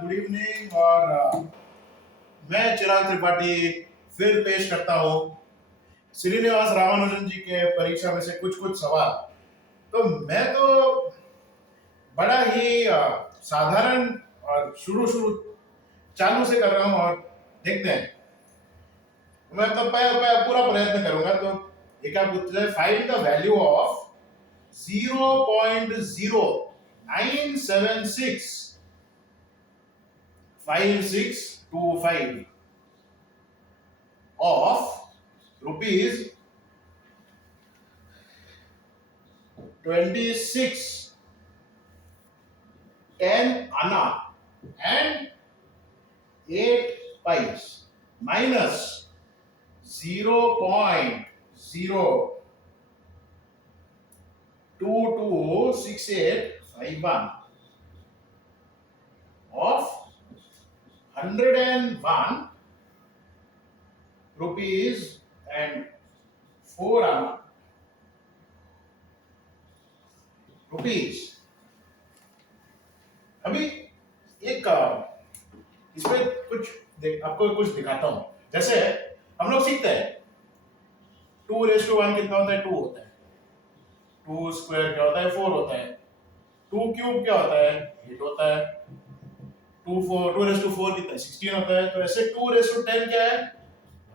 Good evening. और मैं चिराग त्रिपाठी फिर पेश करता हूँ श्रीनिवास रामानुजन जी के परीक्षा में से कुछ कुछ सवाल। तो मैं तो बड़ा ही साधारण और शुरू शुरू चालू से कर रहा हूँ और देखते हैं। मैं तो पूरा प्रयत्न करूंगा। तो एक आप पूछते हैं, find the value of 0.0976 5625 of rupees 26 10 anna and 8 pies minus 0.026851 of 101 rupees and 4 anna rupees। अभी एक इसमें कुछ आपको कुछ दिखाता हूं। जैसे हम लोग सीखते हैं 2:1 कितना होता है? 2 होता है। 2 स्क्वायर क्या होता है? 4 होता है। 2 क्यूब क्या होता है? 8 होता है। 2 कितना है? 16 होता है। तो ऐसे 2:10 क्या है?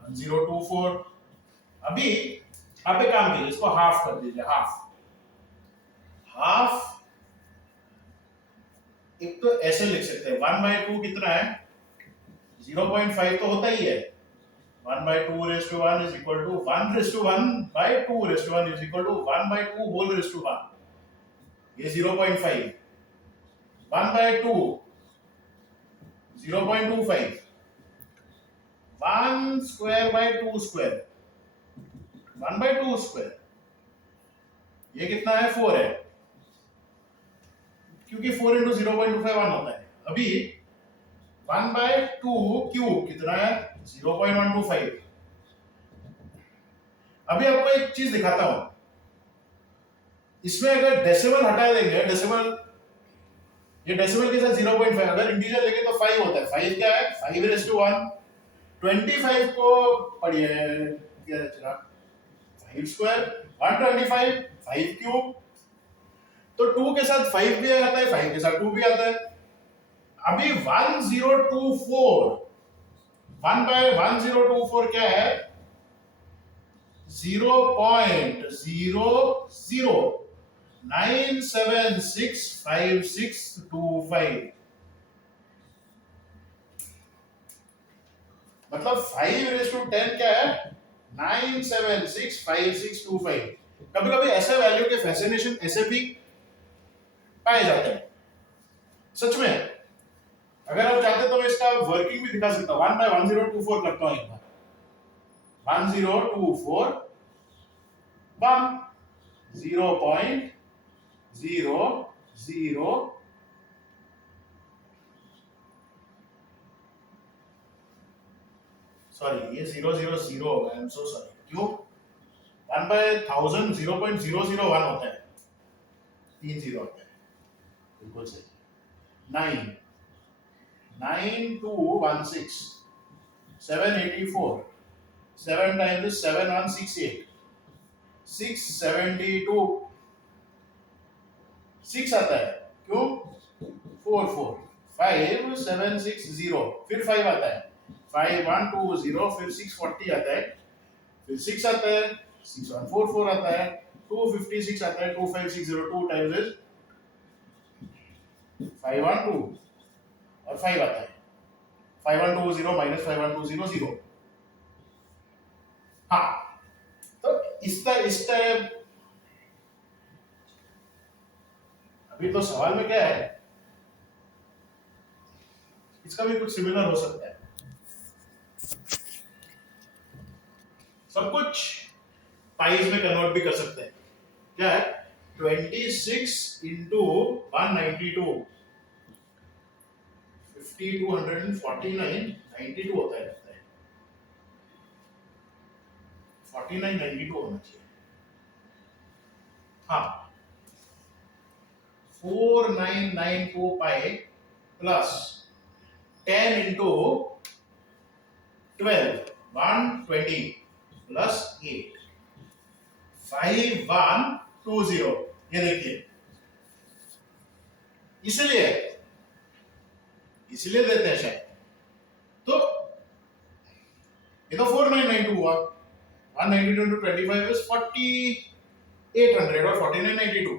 1024। अभी आप एक काम कीजिए, इसको हाफ कर दीजिए। हाफ एक तो ऐसे लिख सकते हैं, 1/2 कितना है? 0.5 तो होता ही है। 1/2 is equal to 1/2 is equal to 1/2 whole raised to 1। ये 0.5, 1/2 0.25, 1 square by 2 square, 1/2 square। ये कितना है? 4 है, क्योंकि 4 into 0.25 1 होता है। अभी 1/2 क्यूब कितना है? 0.125। अभी आपको एक चीज दिखाता हूं। इसमें अगर डेसिमल हटा देंगे, ये डेसिमल के साथ 0.5, अगर इंटीजर लेंगे तो 5 होता है। 5 क्या है? 5 25 को पढ़िए क्या रचना? 5 स्क्वायर 125, 5 क्यूब। तो 2 के साथ 5 भी आता है, 5 के साथ 2 भी आता है। अभी 1024, 1/1024 क्या है? 0.009765625। मतलब 5:10 क्या है? 9765625। कभी कभी ऐसे वैल्यू के फैसिनेशन ऐसे भी पाए जाते हैं। सच में अगर आप चाहते तो मैं इसका वर्किंग भी दिखा सकता हूं। 1/1024 करता हूं एक बार। 1024 1 0.00, सॉरी ये 000 होगा। I am so sorry. क्यों? 1/1000 0.001 होता है। 3 0 होता है। बिल्कुल सही। 9 9216 784, 7 times is 7168, 672, 6 आता है। क्यों? 44, 5760, फिर 5 आता है। 5120, फिर 640 आता है, फिर 6 आता है, 6144 आता है, 256 आता है, 2560, 2 times is 512 और 5 आता है। 5120 minus 51200। हाँ, तो इस टाइप अभी तो सवाल में क्या है, इसका भी कुछ सिमिलर हो सकता है। सब कुछ पाइज में कन्वर्ट भी कर सकते हैं। क्या है? 26 into 192, 5249, 92 होता है। 4992 होना चाहिए। हाँ, 4994 पाई प्लस 10 into 12, 120 plus 8, 5120। ये देखिए, इसलिए इसलिए देते हैं शायद। तो ये तो 4992 हुआ। 192 into 25 is 4800 और 4992।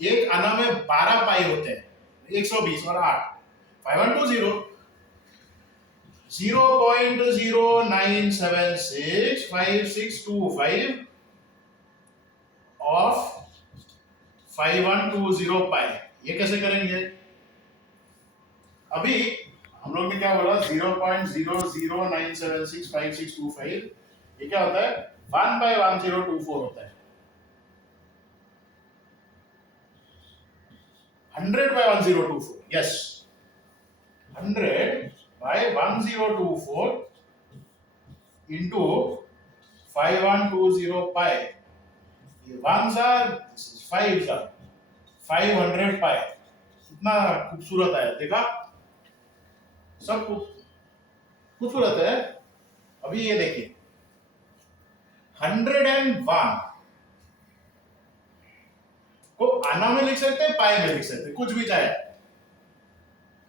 एक आना में 12 पाई होते हैं, 120 और 8, 5120। 0.09765625 ऑफ 5120 पाई। ये कैसे करेंगे? अभी हम लोग ने क्या बोला? 0.00976565। ये क्या होता है? 1/1024 होता है। 100/1024, यस, 100/1024 into 5120 pi। ये ones are, this is fives are, 500 pi। कितना खूबसूरत है, देखा? सब खूबसूरत है। अभी ये देखिए, 101 को आना में लिख सकते हैं, पाई में लिख सकते हैं, कुछ भी चाहे।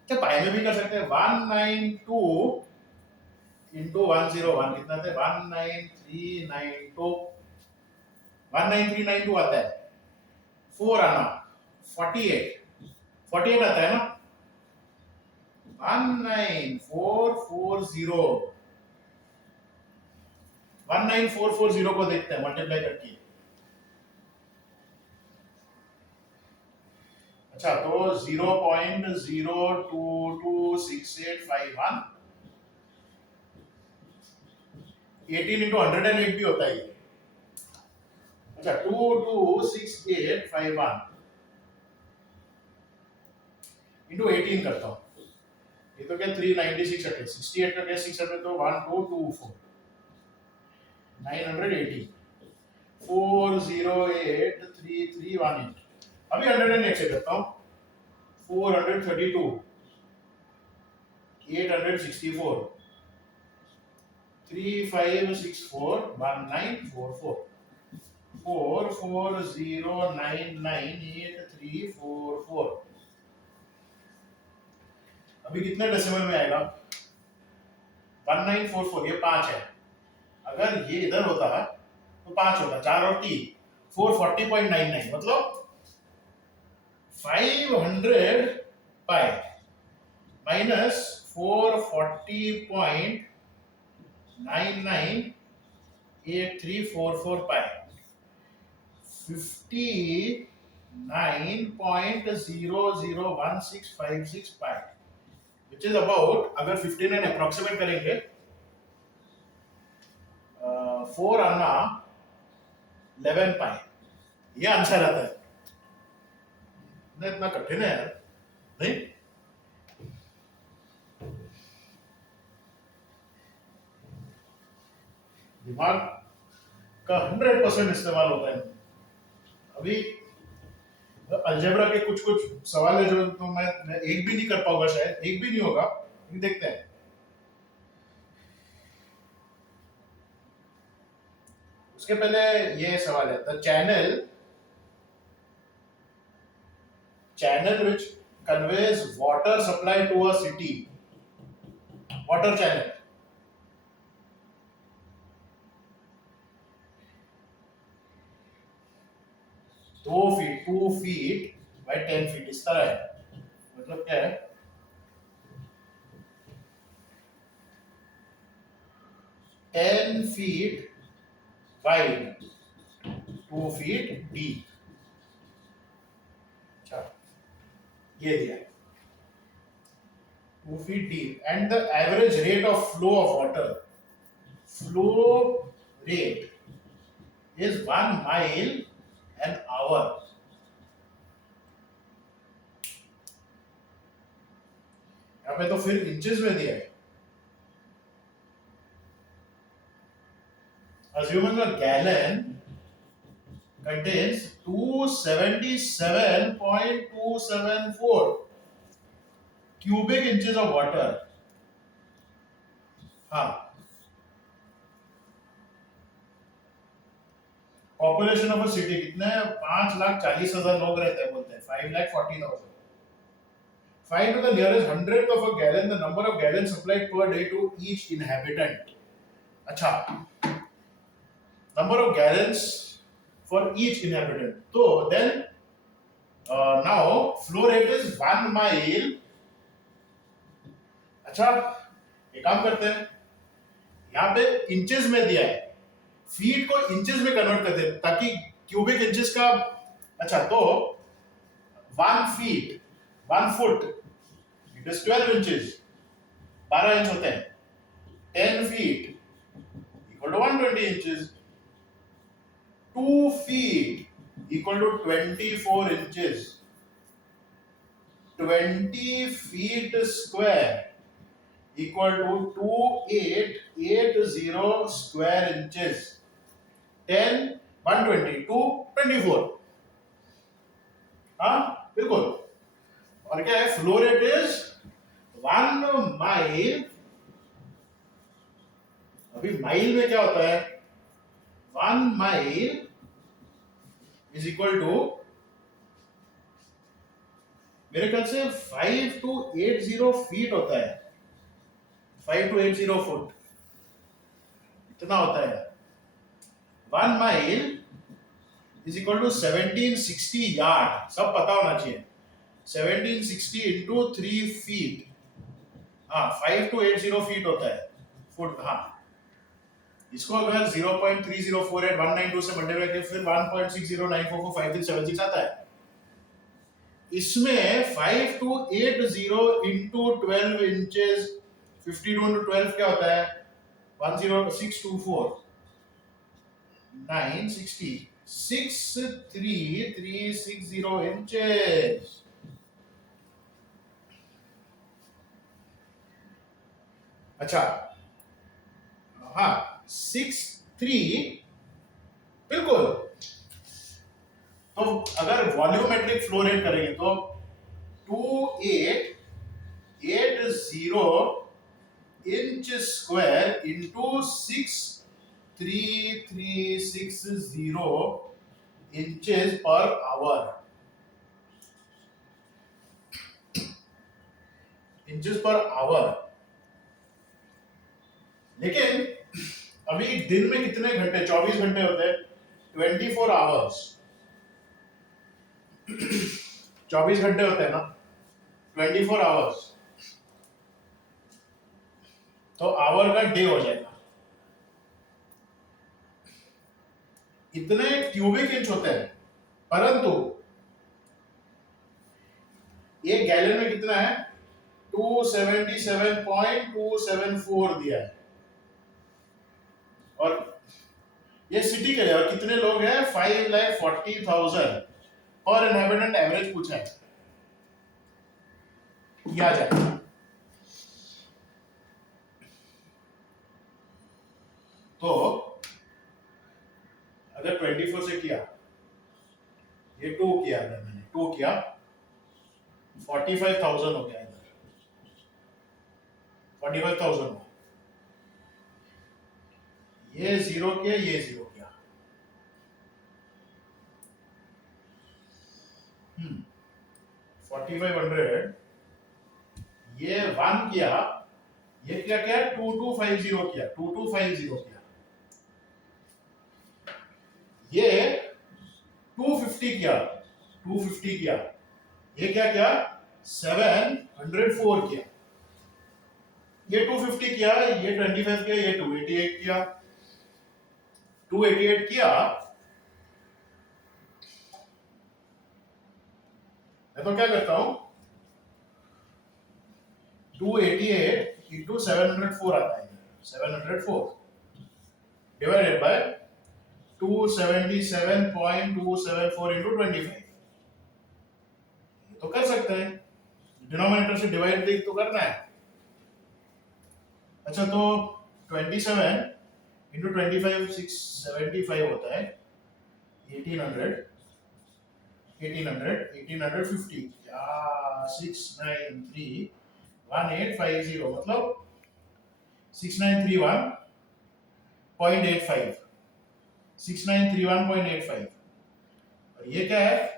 क्या पाई में भी कर सकते हैं? 192 into 101 कितना थे? 19392 आता है। 4 आना 48 आता है ना। 19440 को देखते हैं, मल्टीप्लाई करके। अच्छा, तो 0.0226851, 18 into 108 भी होता है ये। अच्छा, 226851 into 18 करता हूँ। ये तो क्या 396 है, 68 का क्या 600, तो 1224 980 4083318। अभी 108 से करता हूँ। 432 864 3564 1944 440998344। अभी कितने डेसिमल में आएगा? 1944। ये 5 है। अगर ये इधर होता तो 5 होता, 4 और 3, 440.99, मतलब 500 pi minus 440.998344 pi, 59.001656 pi, which is about, अगर 59 अप्रोक्सीमेट करेंगे, 4 आना 11 पाई। ये आंसर आता है। इतना कठिन है यार, नहीं? दिमाग का 100% इस्तेमाल होता है। अभी अलजेब्रा के कुछ सवाल है जो तो मैं एक भी नहीं कर पाऊंगा, शायद एक भी नहीं होगा, लेकिन देखते हैं। उसके पहले ये सवाल है, the channel which conveys water supply to a city, water channel, दो फीट 2 feet by 10 feet इस तरह है। मतलब क्या है? 10 feet wide, 2 feet deep। अच्छा, ये दिया 2 feet deep, and the average rate of flow of water, flow rate is 1 mile an hour। यहाँ पे तो फिर इंचेस में दिया है। Assuming a gallon contains 277.274 cubic inches of water, हाँ, पॉपुलेशन ऑफ अ सिटी कितने 5,40,000 लोग रहते हैं बोलते हैं 5,40,000. Find to the nearest hundredth of a gallon the number of gallons supplied per day to each inhabitant. अच्छा, number of gallons for each inhabitant. So then now flow rate is 1 mile. अच्छा, एक काम करते हैं, यहाँ पे inches में दिया है, फीट को इंचेस में कन्वर्ट करते हैं ताकि क्यूबिक इंचेस का. अच्छा, तो 1 feet 1 foot it is 12 inches, 12 inch होते हैं. 10 feet equal to 120 inches. 2 feet equal to 24 inches. 20 feet square equal to 2880 square inches. 10 120 224. हाँ बिल्कुल. और क्या है, फ्लो रेट इज 1 माइल. अभी माइल में क्या होता है, 1 माइल इज इक्वल टू मेरे ख्याल से 5 to 80 फीट होता है. 5 to 80 फुट इतना होता है. 1 mile is equal to 1760 yard. सब पता होना चाहिए. 1760 इंटू 3 फीट. हाँ, 5 to 80 फीट होता है फुट. हाँ, इसको अगर 0.3048192 से मल्टीप्लाई करें फिर 1.60944536 आता है. इसमें 5 to 80 इंटू 12 इंचेस 52 into 12 क्या होता है, 10624 960 63360 इंचेस. अच्छा, हाँ 63 बिल्कुल. तो अगर वॉल्यूमेट्रिक फ्लो रेट करेंगे तो 2880 inch square into 63360 inches per hour. Inches per hour. लेकिन अभी दिन में कितने घंटे, 24 घंटे होते हैं, 24 आवर्स. 24 घंटे होते हैं ना, 24 आवर्स. तो आवर का डे हो जाएगा. इतने क्यूबिक इंच होते हैं, परंतु एक गैलन में कितना है, 277.274 दिया है. और ये सिटी के लिए, और कितने लोग हैं, 5,40,000 पर इनहैबिटेंट एवरेज पूछा है. ये आ जाएगा. तो अगर 24 से किया, ये 2 किया, अगर मैंने 2 किया 45,000 हो गया. इधर 45,000 हो. ये 0 किया, ये 0 किया. 4500. ये 1 किया, ये क्या किया, 2250 किया, 2250 किया. ये 250 किया, 250 किया. ये क्या किया, 704 किया. ये 250 किया, ये 25 किया, ये 288 किया. 288 किया. मैं तो क्या करता हूं, 288 इंटू 704 आता है. 704 डिवाइडेड बाय 277.274 इंटू 25. तो कर सकते हैं, डिनोमिनेटर से डिवाइड देख तो करना है. अच्छा, तो 27 इंटू 25 675 होता है. 1850 या 6931850, मतलब 6931.85, 6931.85, और ये क्या है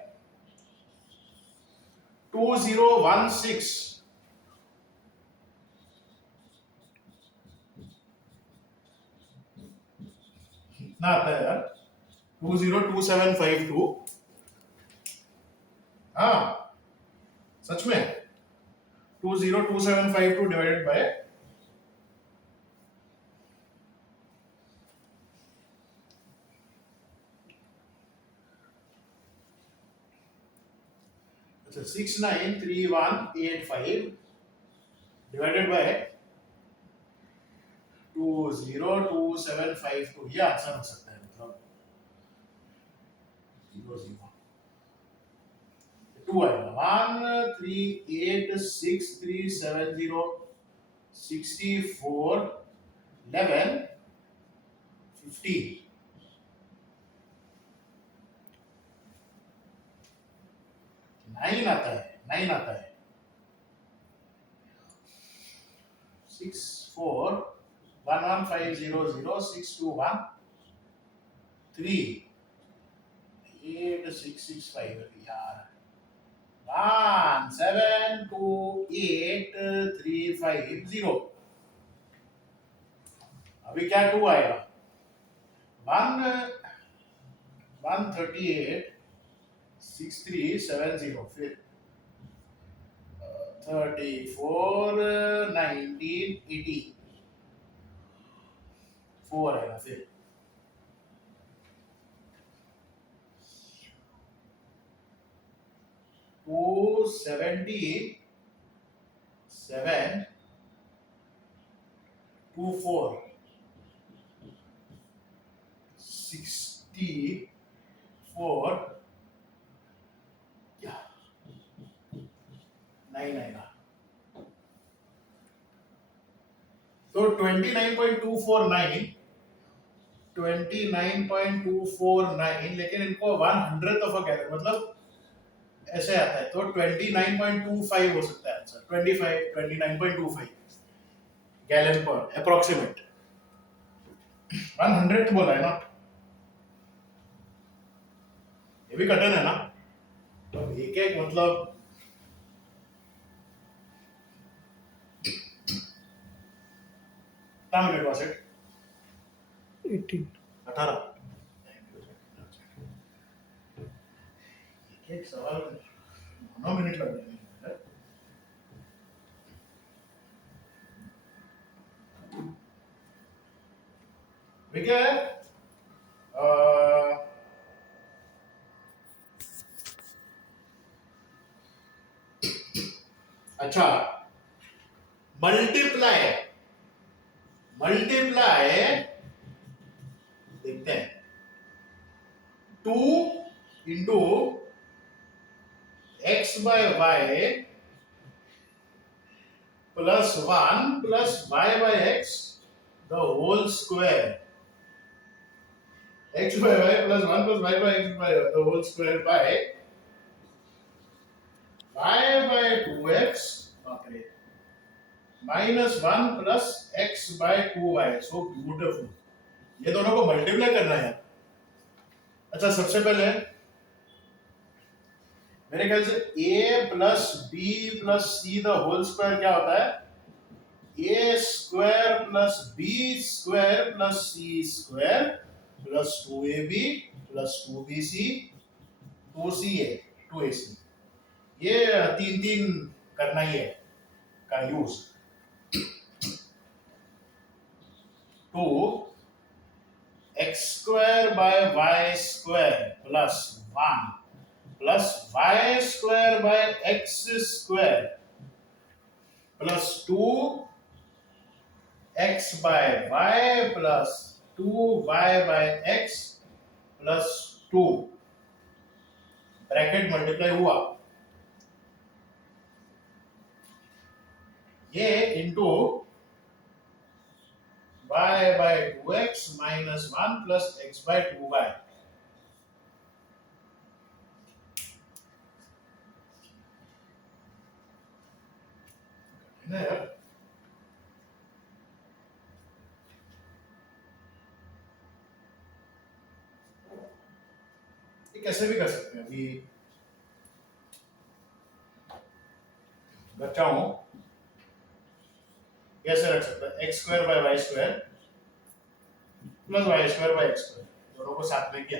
2016, इतना आता है यार 202752। हाँ सच में 202752 डिवाइडेड बाय अच्छा 693185 डिवाइडेड बाय 202752, ये आंसर हो सकता है, मतलब 2 आएगा 1386370641150, 9 आता है, 9 आता है 64115062138665 यार 1728350। अभी क्या 2 आएगा 1386370, फिर 341980 4 आएगा, फिर 27724 64 क्या 9 आएगा, तो 29.249, लेकिन इनको 100th ऑफ अ गैलन, मतलब ऐसे आता है, तो 29.25 हो सकता है आंसर, 29.25 गैलन पर अप्रोक्सीमेट, 100th बोला है ना, ये भी कटन है ना, तो एक एक मतलब कितना मिनट हुआ सेट 18। एक सवाल 9 मिनट लग जाएंगे, ठीक है। अच्छा मल्टीप्लाई देखते हैं, 2 into x by y plus 1 plus y by x the whole square, x by y plus 1 plus y by x by the whole square by y by 2x minus 1 plus x by 2y, so beautiful। ये दोनों को multiply करना है। अच्छा सबसे पहले मेरे ख्याल से a plus b plus c the whole square क्या होता है, a square plus b square plus c square plus 2ab plus 2bc 2ca 2ac, ये तीन तीन करना ही है का use. 2 x square by y square plus 1 plus y square by x square plus 2 x by y plus 2y by x plus 2, bracket multiply हुआ, ये into y by 2x minus 1 plus x by 2y, कैसे भी कर सकते हैं। अभी बच्चा हूं, कैसे रख सकते हैं, x square by y square plus y square by x square, दोनों को साथ में किया,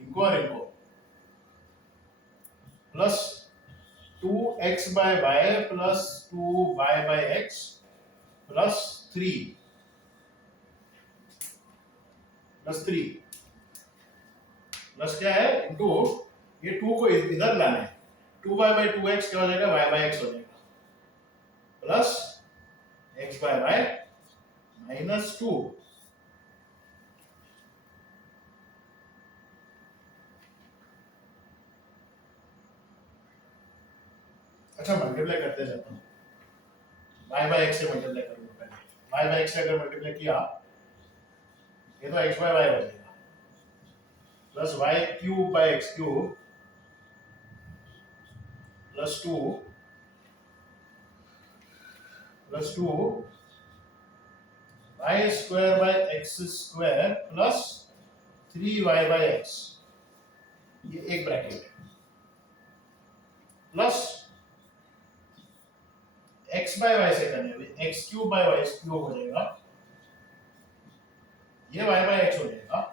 इनको और इनको, plus 2x by y plus 2y by x plus 3 plus क्या है, इंटू, ये 2 को इधर लाना है, 2y बाय 2x क्या हो जाएगा, y बाय x हो जाएगा, plus x by y minus 2। अच्छा, मल्टीप्लाई करते जाता हूँ, y बाय x से मल्टीप्लाई करूंगा पहले, y बाय x से अगर मल्टीप्लाई किया, ये तो x बाय y हो जाएगा, plus y cube by x cube plus 2 y square by x square plus 3y by x, ये एक bracket, plus x by y से करने में x cube by y cube हो जाएगा, ये y बाय एक्स हो जाएगा,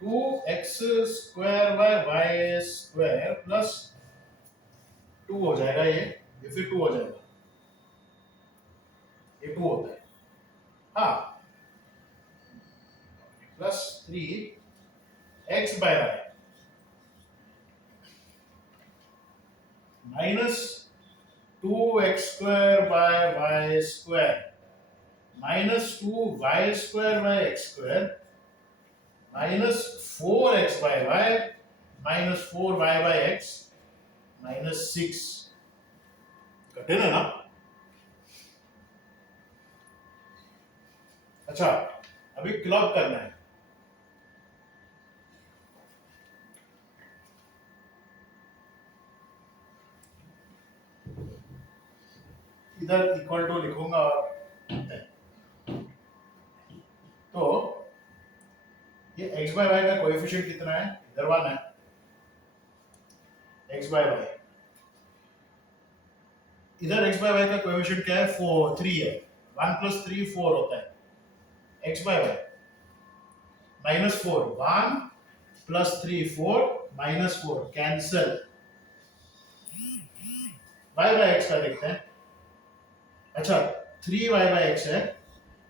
2x square by y square plus 2 हो जाएगा, ये फिर 2 हो जाएगा, ये 2 होता है, हाँ, plus 3x by y minus 2x square by y square minus 2y square by x square minus 4x by y minus 4y by x minus 6, कठिन है ना। अच्छा, अभी क्लब करना है, इधर इक्वल टू लिखूंगा, और तो ये x बाय वाई का कोएफिशिएंट कितना है, इधर 1 है, x बाय वाई, इधर x बाय वाई का कोएफिशिएंट क्या है, 4 3 है, 1 प्लस 3 4 होता है, x by y minus 4, 1 plus 3 4 minus 4 cancel, y by x का देखते हैं, अच्छा 3y बाय x है,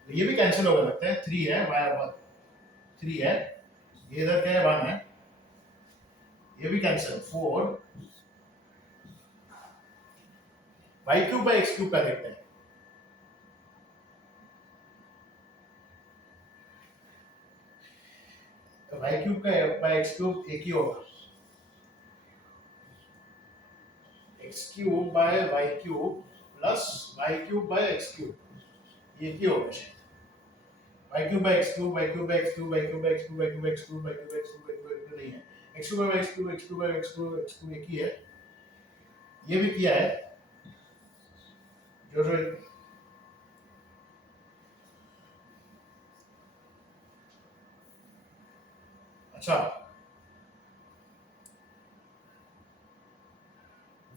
ये भी कैंसिल होगा लगता है, 3 है, y 3 है, ये इधर क्या है 1 है, ये भी cancel, 4 y cube by x cube का देखते हैं, तो y क्यूब का बाय x क्यूब एक ही होगा, x cube by y cube plus y cube by x cube, ये एक ही होगा शायद, y cube by x cube, y cube by x cube, y cube by x cube, y cube by x cube, y cube by x cube, y cube by x cube नहीं है, x cube by x cube, x cube by x cube, x cube एक ही है, ये भी किया है, जो अच्छा,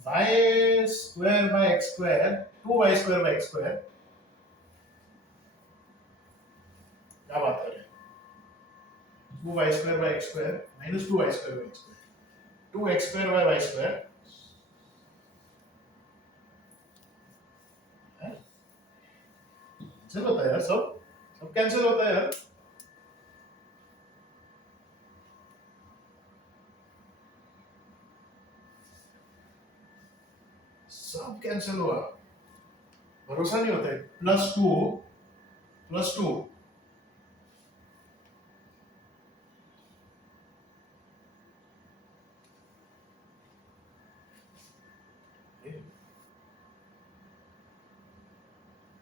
y square by x square 2y square by x square, क्या बात कर रहे हैं, 2y square by x square minus 2y square by x square, 2x square by y square, cancel होता है यार, सब कैंसिल होता है यार, सब कैंसिल हुआ, भरोसा नहीं होता है, प्लस 2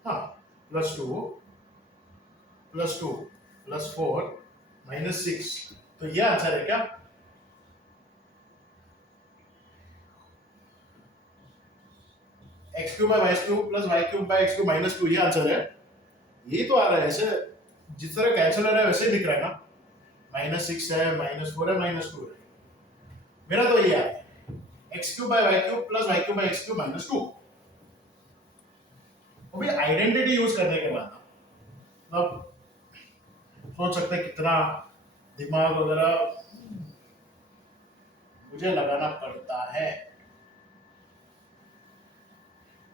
हाँ, प्लस 2 प्लस 4 माइनस 6, तो ये आंसर है क्या, x cube by y cube plus y cube by x cube minus 2, ये आंसर है, यही तो आ रहा है, ऐसे जिस तरह कैंसिल हो रहा है वैसे ही दिख रहा है ना, -6 है, -4 है, -2 है। मेरा तो ये है x³ bye y³ plus y³ bye x³ -2। वो भी आइडेंटिटी यूज करने के बाद मतलब सोच सकते हैं कितना दिमाग वगैरह मुझे लगाना पड़ता है।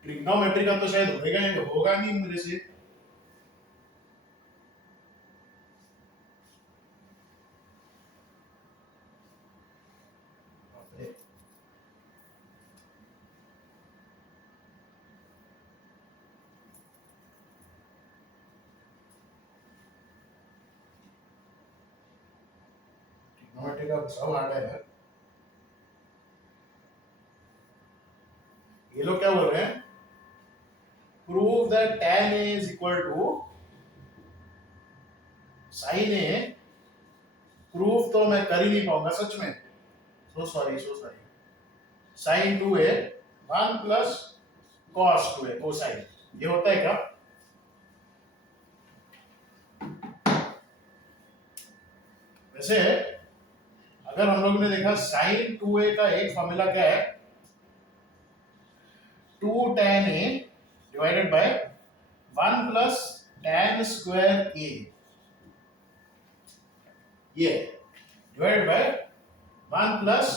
ट्रिग्नोमेट्री का तो शायद होगा नहीं मेरे से। ट्रिग्नोमेट्री का सब हार्ड है यार। ये लोग क्या बोल रहे हैं, prove that tan a is equal to sin a। Proof तो मैं कर ही नहीं पाऊंगा सच में, so sorry sin 2a 1 plus cos 2a cosine, ये होता है क्या? वैसे अगर हम लोग ने देखा sin 2a का एक फॉर्मूला क्या है, 2 tan a divided by 1 plus tan square a, ये डिवाइडेड बाय 1 प्लस,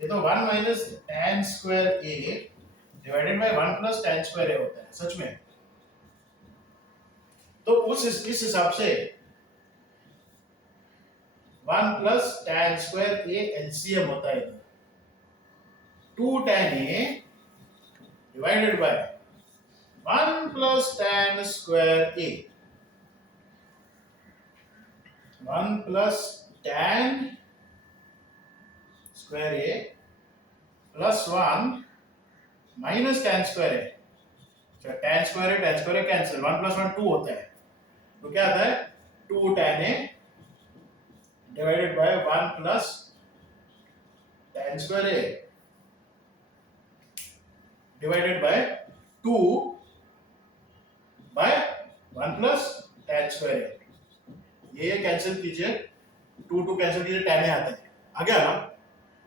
ये तो 1 minus tan square a divided by 1 plus tan square a होता है सच में। तो इस हिसाब से 1 plus tan square a LCM होता है इधर, 2 tan a divided by 1 plus tan square a, 1 plus tan square a plus 1 minus tan square a। tan square है कैंसिल, 1 प्लस 1 2 होता है, तो क्या आता है 2 tan a divided by 1 plus tan square a divided by 2 by 1 plus tan square a। ये cancel कीजिए, 2 cancel कीजिए, tan a आता है, आ गया ना?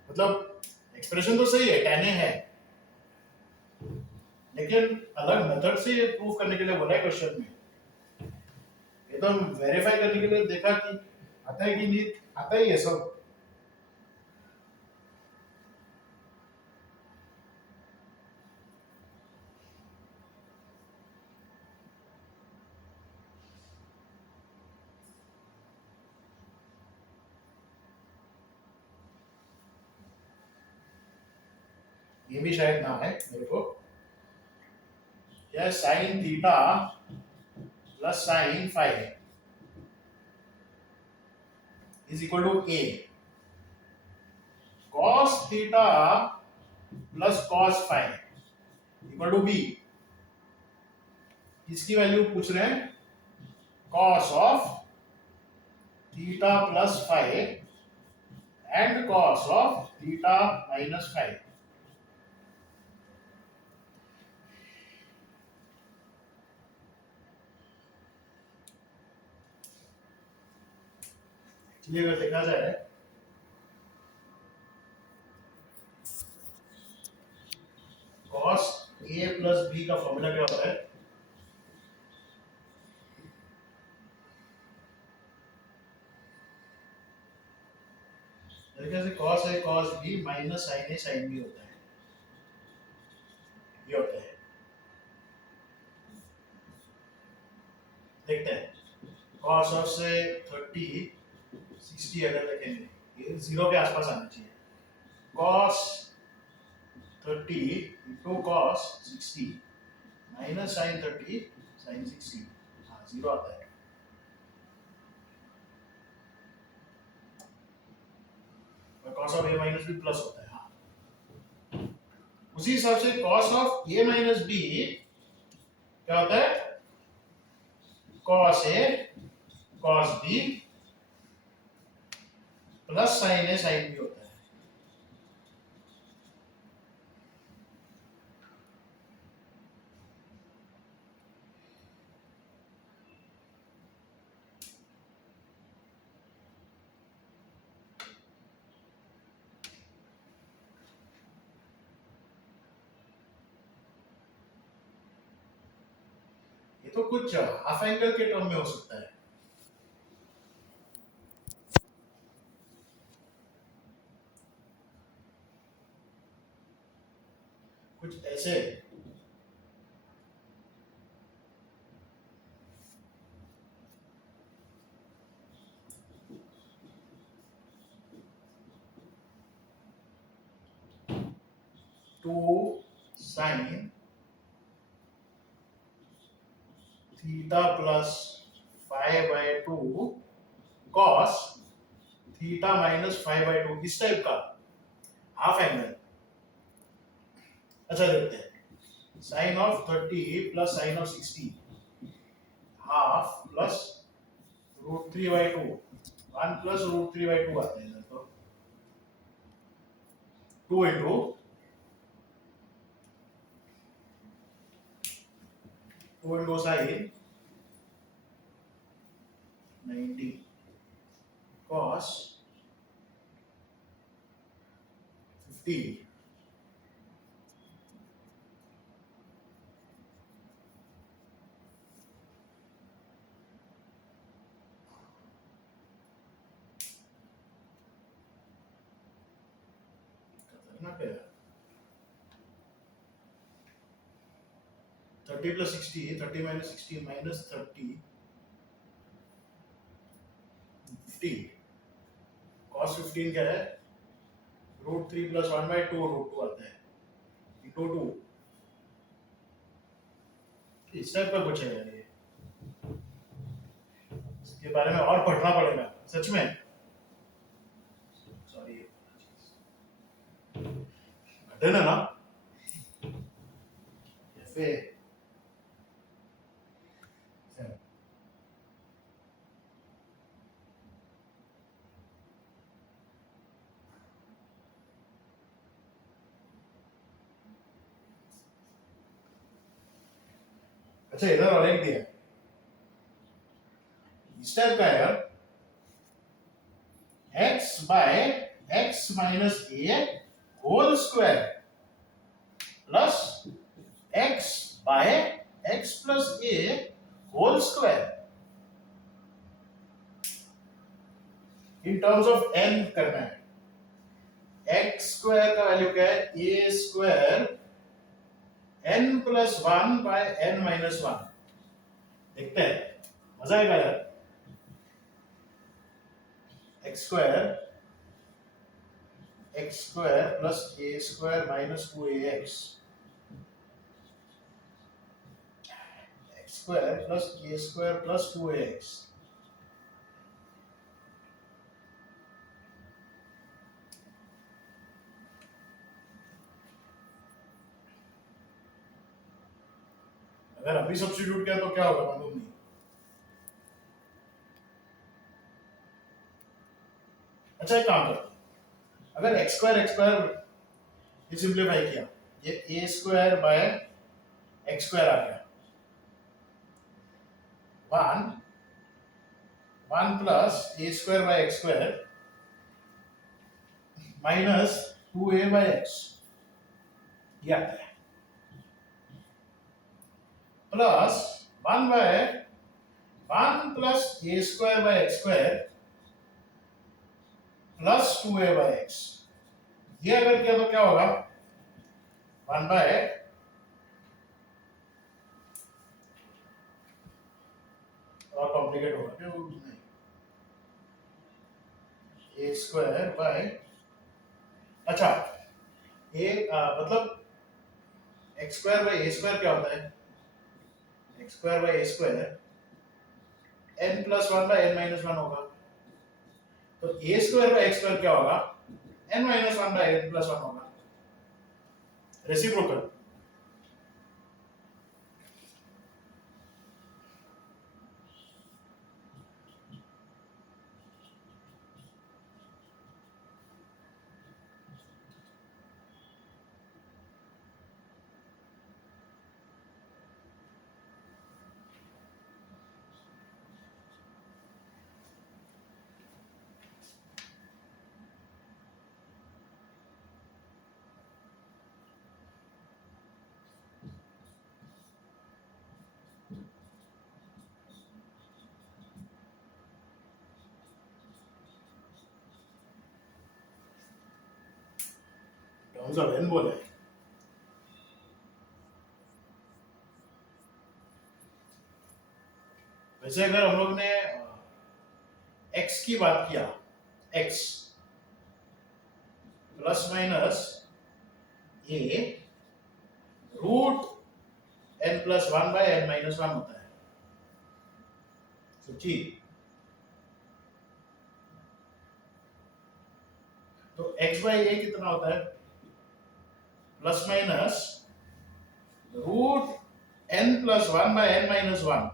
मतलब एक्सप्रेशन तो सही है, tan a है, लेकिन अलग मेथड से ये प्रूव करने के लिए बोला है क्वेश्चन में। ये तो हम वेरीफाई करने के लिए देखा कि आता है कि नहीं आता ही है सब। ये भी शायद ना है मेरे को, यह sine theta plus sine phi is equal to a, cos theta plus cos phi equal to b. इसकी वैल्यू पूछ रहे हैं, cos of theta plus phi and cos of theta minus phi. चलिए अगर देखा जाए cos a प्लस b का formula क्या होता है, तरीके से cos a cos b minus sin a sin b होता है, ये होता है। देखते हैं cos ऑफ से 30 60 अगर देखेंगे, ये 0 के आसपास आना चाहिए, cos 30 into cos 60 minus sin 30 sin 60, हाँ 0 आता है। और cos of a minus b plus होता है, हाँ। उसी हिसाब से cos of a minus b क्या होता है, cos a cos b plus sin a sin b होता है। ये तो कुछ हाफ एंगल के टर्म में हो सकता है, कुछ ऐसे। 2 sin theta plus 5/2 cos theta minus 5/2, इस टाइप का हाफ एंगल। अच्छा देखते हैं, sine of 30 plus sine of 60 half plus √3/2, 1 plus √3/2 आते हैं इधर तो 2 इंटू 2 इंटू साइन 90 कॉस 15। खतरनाक है। 30 प्लस 60, 30 माइनस 60 माइनस 30, 15 कॉस 15 क्या है, √3 प्लस 1/2 √2 आता है इंटू 2। इस टाइप का कुछ है यार, ये इसके बारे में और पढ़ना पड़ेगा सच में। सॉरी, घटे ना ऐसे। अच्छा इधर और एक दिया, इस टाइप का है यार, x by x minus a whole square plus x by x plus a whole square in terms of n करना है। x स्क्वायर का वैल्यू क्या है, a square n plus 1 by n minus 1। देखते हैं, मजा आएगा यार। x square plus a square minus 2ax, x square plus a square plus 2ax। अगर अभी सब्स्टिट्यूट किया तो क्या होगा मालूम नहीं। अच्छा एक काम करते हैं, अगर x स्क्वायर ये सिंप्लीफाई किया, ये a square by x square आ गया, 1 1 plus a square by x square minus 2a by x, ये आता है plus 1 by 1 plus a square by x square plus 2a by x। ये अगर किया तो क्या होगा, 1 बाय और कॉम्प्लिकेट होगा क्या, नहीं, a स्क्वायर बाय, अच्छा a मतलब x square by a square क्या होता है, x square by a square n plus 1 by n minus 1 होगा। तो a square by x square क्या होगा, n minus 1 by n plus 1 होगा, रेसिप्रोकल। कौन सा वेन बोले? वैसे अगर हम लोग ने x की बात किया, x plus minus a root n plus one by n minus one होता है। सोचिए, तो x बाई ए कितना होता है? Plus minus root n plus one by n minus one.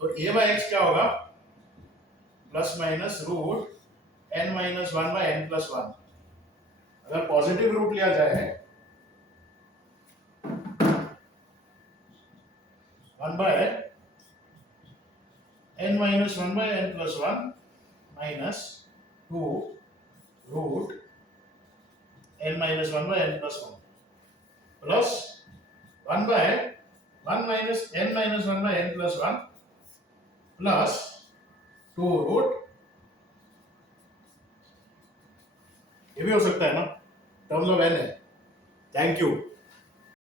तो a बाय x क्या होगा? Plus minus root n minus one by n plus one. अगर पॉजिटिव रूट लिया जाए, one by n minus one by n plus one minus two root n minus one by n plus one plus one by one minus n minus one by n plus one plus two root, ये भी हो सकता है ना, terms of n है। Thank you.